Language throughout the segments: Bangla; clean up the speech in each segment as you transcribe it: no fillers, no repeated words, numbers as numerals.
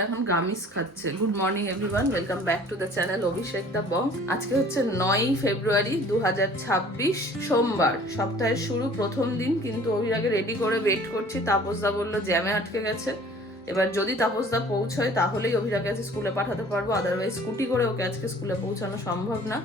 মেয়েরা এখন গামিস খাচ্ছে। Good morning everyone, welcome back to the channel Abhishek da Bong. আজকে হচ্ছে 9ই ফেব্রুয়ারি 2026 সোমবার, সপ্তাহের শুরু, প্রথম দিন। কিন্তু অভিরাগে রেডি করে ওয়েট করছি। তাপসদা বললো জ্যামে আটকে গেছে। এবার যদি তাপসদা পৌঁছয় তাহলেই অভিরাগে আজকে স্কুলে পাঠাতে পারবো, আদারওয়াইজ স্কুটি করে ওকে আজকে স্কুলে পৌঁছানো সম্ভব না,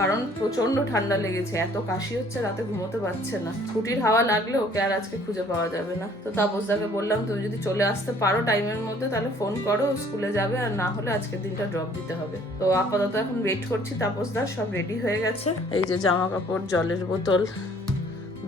কারণ প্রচন্ড ঠান্ডা লেগেছে, এত কাশি হচ্ছে, রাতে ঘুমোতে পারছে না। স্কুটির হাওয়া লাগলে ওকে আর আজকে খুঁজে পাওয়া যাবে না। তো তাপসদাকে বললাম তুমি যদি চলে আসতে পারো টাইমের মধ্যে তাহলে ফোন করো, স্কুলে যাবে, আর না হলে আজকের দিনটা ড্রপ দিতে হবে। তো আপাতত এখন ওয়েট করছি। তাপসদা সব রেডি হয়ে গেছে, এই যে জামা কাপড়, জলের বোতল,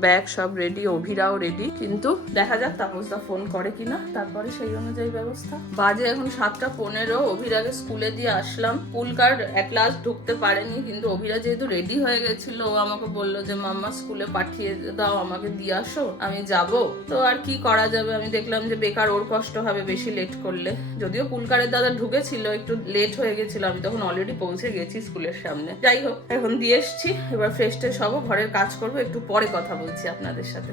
ব্যাগ সব রেডি, অভিরাও রেডি। কিন্তু দেখা যাক তাপসদা ফোন করে কিনা, তারপরে সেই অনুযায়ী ব্যবস্থা। বাজে এখন 7:15। অভিরাগে স্কুলে দিয়ে আসলাম। পুলকার এট লাস্ট ঢুকতে পারেনি, কিন্তু অভিরা যেহেতু রেডি হয়ে গেছিল, ও আমাকে বললো যে মাম্মা স্কুলে পাঠিয়ে দাও, আমাকে দিয়ে আসো, আমি যাব। তো আর কি করা যাবে, আমি দেখলাম যে বেকার ওর কষ্ট হবে বেশি লেট করলে। যদিও পুলকারের দাদা ঢুকেছিল, একটু লেট হয়ে গেছিল, আমি তখন অলরেডি পৌঁছে গেছি স্কুলের সামনে। যাই হোক, এখন দিয়ে এসছি, এবার ফ্রেশ ট্রেশ হবো, ঘরের কাজ করবো, একটু পরে কথা বলছি আপনাদের সাথে।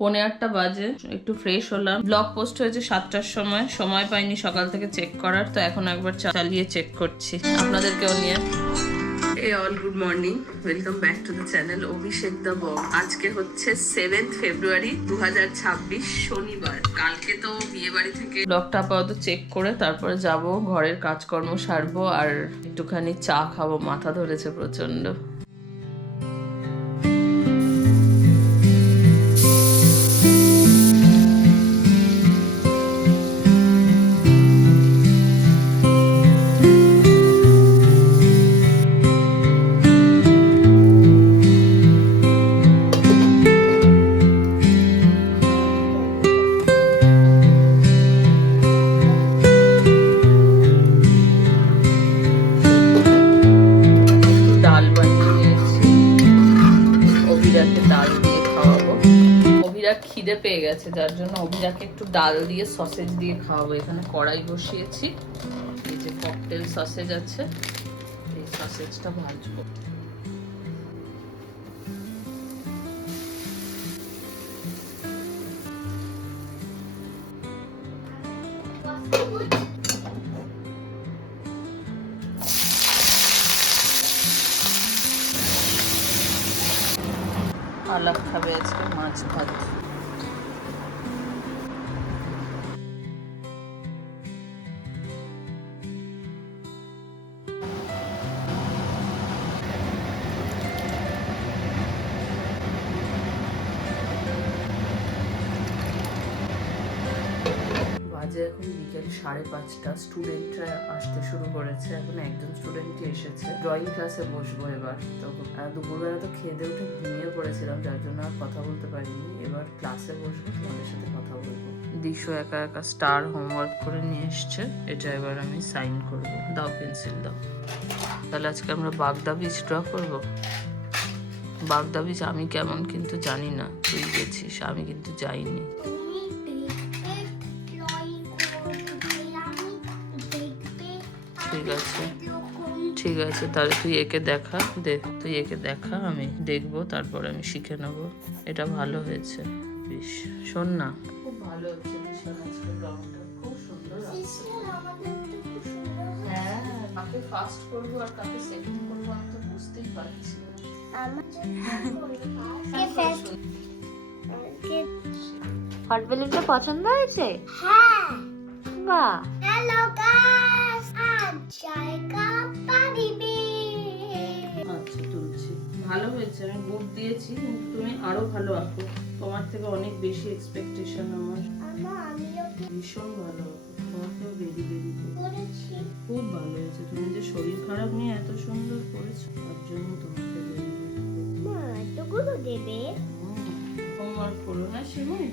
পৌনে 8টা বাজে, একটু ফ্রেশ হলাম। ব্লগ পোস্ট হয়েছে 7টার সময় পাইনি সকাল থেকে চেক করার, তো এখন একবার চালিয়ে চেক করছি আপনাদেরকেও নিয়ে। এই all good morning, welcome back to the channel Abhishek da Bong. আজকে হচ্ছে 7th ফেব্রুয়ারি 2026 শনিবার। কালকে তো বিয়ে বাড়ি থেকে ব্লগটা আপাতত চেক করে তারপরে যাব, ঘরের কাজকর্ম সারবো আর একটুখানি চা খাবো, মাথা ধরেছে প্রচন্ড। খিদে পেয়ে গেছে, যার জন্য অভিরাকে একটু ডাল দিয়ে সসেজ দিয়ে খাওয়াবো। এখানে কড়াই বসিয়েছি, এই যে ককটেল সসেজ আছে, এই সসেজটা ভাজবো। আলাপ খাবে আজকে মাছ ভাত। বাজে এখন বিকেল 5:30। স্টুডেন্টরা আসতে শুরু করেছে, এখন একজন স্টুডেন্টই এসেছে। ড্রয়িং ক্লাসে বসবো এবার। তো দুপুরবেলা তো খেয়ে দিয়ে উঠে ঘুমিয়ে পড়েছিলাম, যার জন্য আর কথা বলতে পারিনি। এবার ক্লাসে বসবো, তোমাদের সাথে কথা বলবো। দিশো একা একা স্টার হোমওয়ার্ক করে নিয়ে এসছে, এটা এবার আমি সাইন করবো। দাও পেন্সিল দাও। তাহলে আজকে আমরা বাগদা বিচ ড্র করবো। বাগদা বিচ আমি কেমন কিন্তু জানি না, তুই গেছিস, আমি কিন্তু যাইনি। ঠিক আছে, তাহলে তুই একে দেখা, তুই একে দেখা, আমি দেখবো, তারপরে আমি শিখে নেবো। এটা ভালো হয়েছে বেশ, শোন না, খুব ভালো হচ্ছে ভীষণ, আজকে রংটা খুব সুন্দর আছে। হ্যাঁ, কাকে ফার্স্ট করবো আর কাকে সেকেন্ড করবো আমি তো বুঝতেই পারছি না। হট বেলুনটা পছন্দ হয়েছে? হ্যাঁ। বাহ, হ্যালো গাইস, আজ জায়গা পারিবে। আচ্ছা তুলছি, ভালো হয়েছে। আমি বুক দিয়েছি, কিন্তু তুমি আরো ভালো আঁকো, তোমার থেকে অনেক বেশি এক্সপেকটেশন আমার। ভীষণ ভালো, তোমাকেও বেরি বেরি খুব ভালো হয়েছে। তুমি যে শরীর খারাপ নিয়ে এত সুন্দর করেছো, তার জন্য তোমাকে বেরি বেরি হোমওয়ার্ক করো না শিমুই।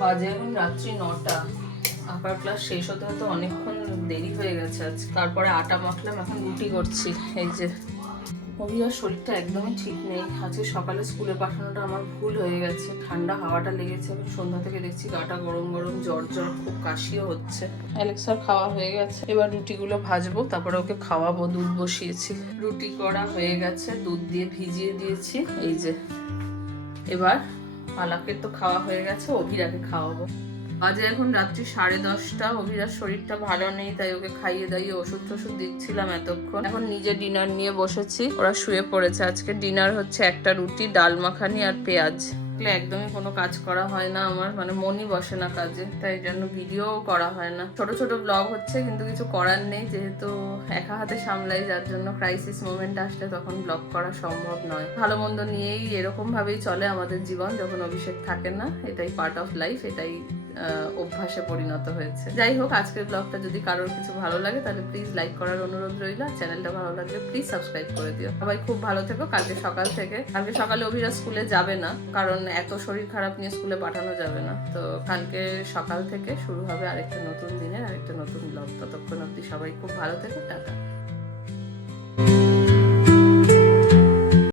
বাজে এখন রাত্রি 9টা। আঁকার ক্লাস শেষ হতে হতে অনেকক্ষণ দেরি হয়ে গেছে আজ। তারপরে আটা মাখলাম, এখন রুটি করছি। এই যে অভিয়ার শরীরটা একদমই ঠিক নেই। আজকে সকালে স্কুলে পাঠানোটা আমার ভুল হয়ে গেছে। ঠান্ডা হাওয়াটা লেগেছে, এখন সন্ধ্যা থেকে দেখছি গাটা গরম গরম, জ্বর জ্বর, খুব কাশিও হচ্ছে। অ্যালেক্সার খাওয়া হয়ে গেছে, এবার রুটিগুলো ভাজবো, তারপরে ওকে খাওয়াবো। দুধ বসিয়েছি, রুটি করা হয়ে গেছে, দুধ দিয়ে ভিজিয়ে দিয়েছি। এই যে এবার পালাকের তো খাওয়া হয়ে গেছে, অভিরাকে খাওয়াবো। আজে এখন রাত্রি 10:30। অভিরার শরীরটা ভালো নেই, তাই ওকে খাইয়ে দাইয়ে ওষুধ টষুধ দিচ্ছিলাম এতক্ষণ। এখন নিজে ডিনার নিয়ে বসেছি, ওরা শুয়ে পড়েছে। আজকে ডিনার হচ্ছে একটা রুটি, ডাল মাখানি আর পেঁয়াজ। একদমই কোনো কাজ করা হয় না আমার, মানে মনই বসে না কাজে, তাই জন্য ভিডিও করা হয় না। ছোট ছোট ব্লগ হচ্ছে, কিন্তু কিছু করার নেই, যেহেতু একা হাতে সামলাই, যার জন্য ক্রাইসিস মোমেন্ট আসলে তখন ব্লগ করা সম্ভব নয়। ভালো মন্দ নিয়েই এরকম ভাবেই চলে আমাদের জীবন যখন অভিষেক থাকে না। এটাই পার্ট অফ লাইফ, এটাই অভ্যাসে পরিণত হয়েছে। যাই হোক, আজকের ব্লগটা যদি কারোর কিছু ভালো লাগে তাহলে প্লিজ লাইক করার অনুরোধ রইল। চ্যানেলটা ভালো লাগলে প্লিজ সাবস্ক্রাইব করে দিও। সবাই খুব ভালো থেকো। কালকে সকালে অভিরা স্কুলে যাবে না, কারণ এত শরীর খারাপ নিয়ে স্কুলে পাঠানো যাবে না। তো কালকে সকাল থেকে শুরু হবে আরেকটা নতুন দিনের আরেকটা নতুন ব্লগ। ততক্ষণ অবধি সবাই খুব ভালো থেকো, টাটা।